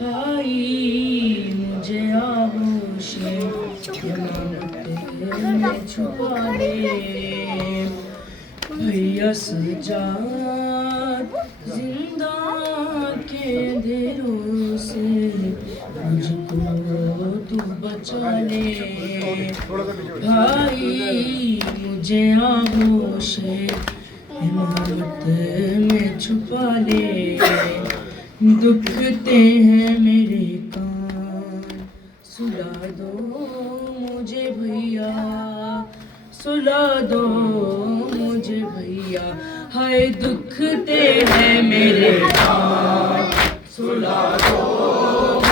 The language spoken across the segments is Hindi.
भाई मुझे आगोश में छुपा ले भैया सजाद जिंदा के अंधेरों से मुझको तू बचा ले भाई मुझे आगोश इमारत में छुपा ले दुखते हैं मेरे कान सुला दो मुझे भैया सुला दो मुझे भैया हाय दुखते हैं मेरे कान सुला दो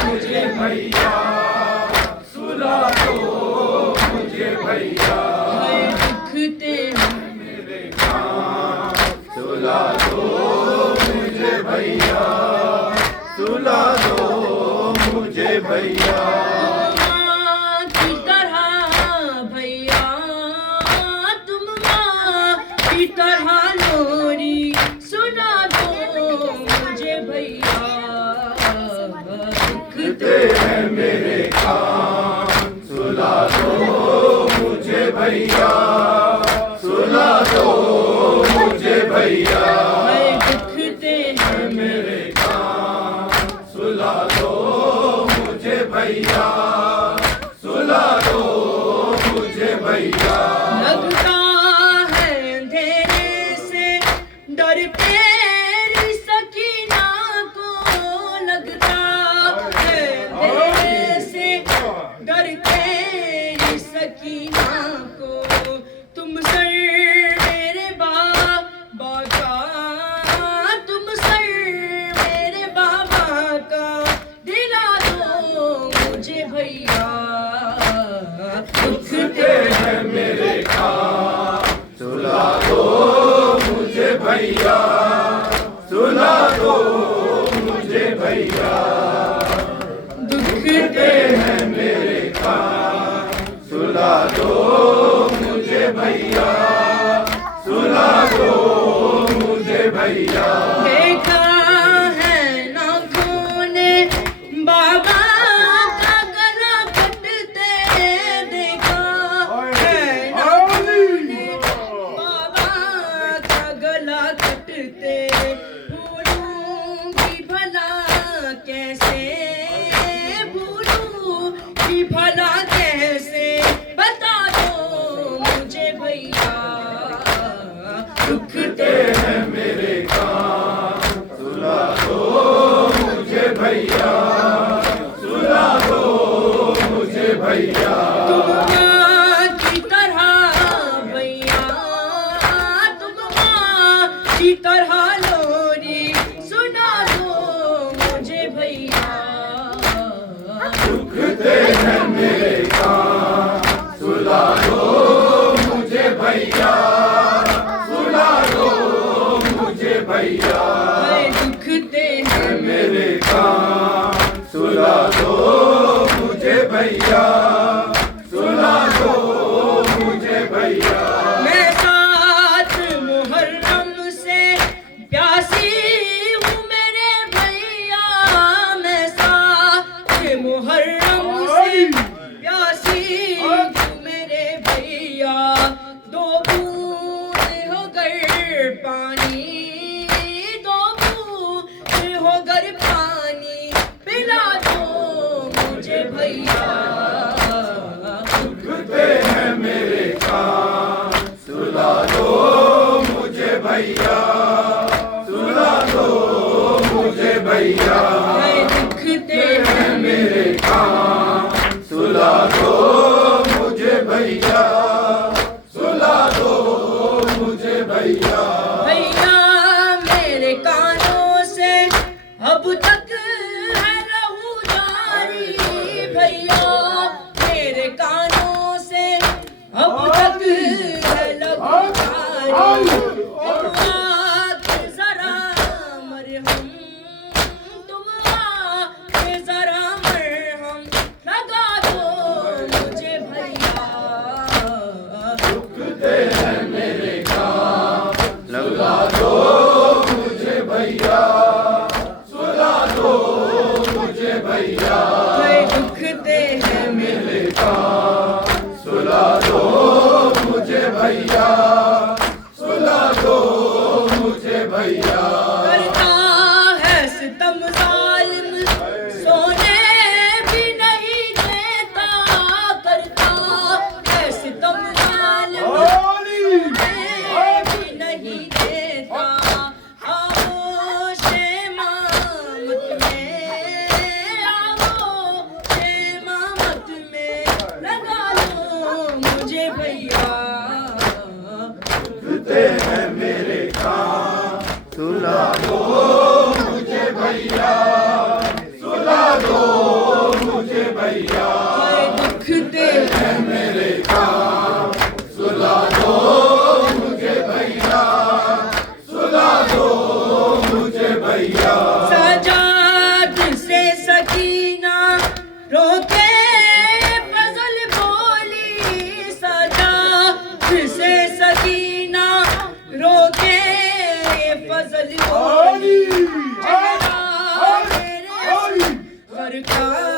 मुझे भैया सुला दो मुझे भैया हाय दुखते हैं मेरे कान सुला दो मुझे भैया सुला दो मुझे भैया माँ की तरह भैया तुम माँ की तरह लोरी सुना दो मुझे भैया दुखते हैं मेरे कान सुला दो मुझे भैया सुला दो मुझे भैया दुखते हैं मेरे सुला दो मुझे भैया सुला दो मुझे भैया लगता है अंधेरे से डर तेरी सकीना को लगता है अंधेरे से डर तेरी सकीना को तुम सर मेरे बाबा का तुम सर मेरे बाबा का दिला दो मुझे भैया दुखते हैं मेरे कान सुला दो मुझे भैया सुला दो मुझे भैया दुखते हैं मेरे कान सुला दो मुझे भैया सुला दो मुझे भैया देखा है नाखों ने बाबा का गला कटते देखा है नाखों ने बाबा का गला कटते भूलूंगी भला कैसे भूलूंगी भला कैसे बता दो मुझे भैया दुखते हैं मेरे कान सुला दो मुझे भैया सुला दो मुझे भैया तुम माँ की तरह भैया तुम माँ की तरह लोरी सुना दो मुझे भैया दुखते हैं मेरे कान सुला दो मुझे भैया सुला दो मुझे भैया दुखते हैं मेरे कान सुला दो मुझे भैया सुला दो मुझे भैया मैं साथ मुहर्रम से प्यासी हूँ मेरे भैया मैं साथ मुहर्रम से प्यासी हूँ मेरे भैया दो बूंद हो गए पानी दो बूंद हो गए पानी पिला दो मुझे भैया दुखते हैं मेरे कान सुला दो मुझे भैया सुला दो मुझे भैया दुखते हैं मेरे कान सुला दो मुझे भैया सुला दो मुझे भैया भैया मेरे कानों से अब तक है रहू जारी भैया मेरे कानों से अब तक है लहू जारी जरा मरहम तुम आके जरा मरहम लगा दो मुझे भैया दुखते हैं मेरे कान लगा दो मुझे भैया गजल आली चेहरा मेरे घर का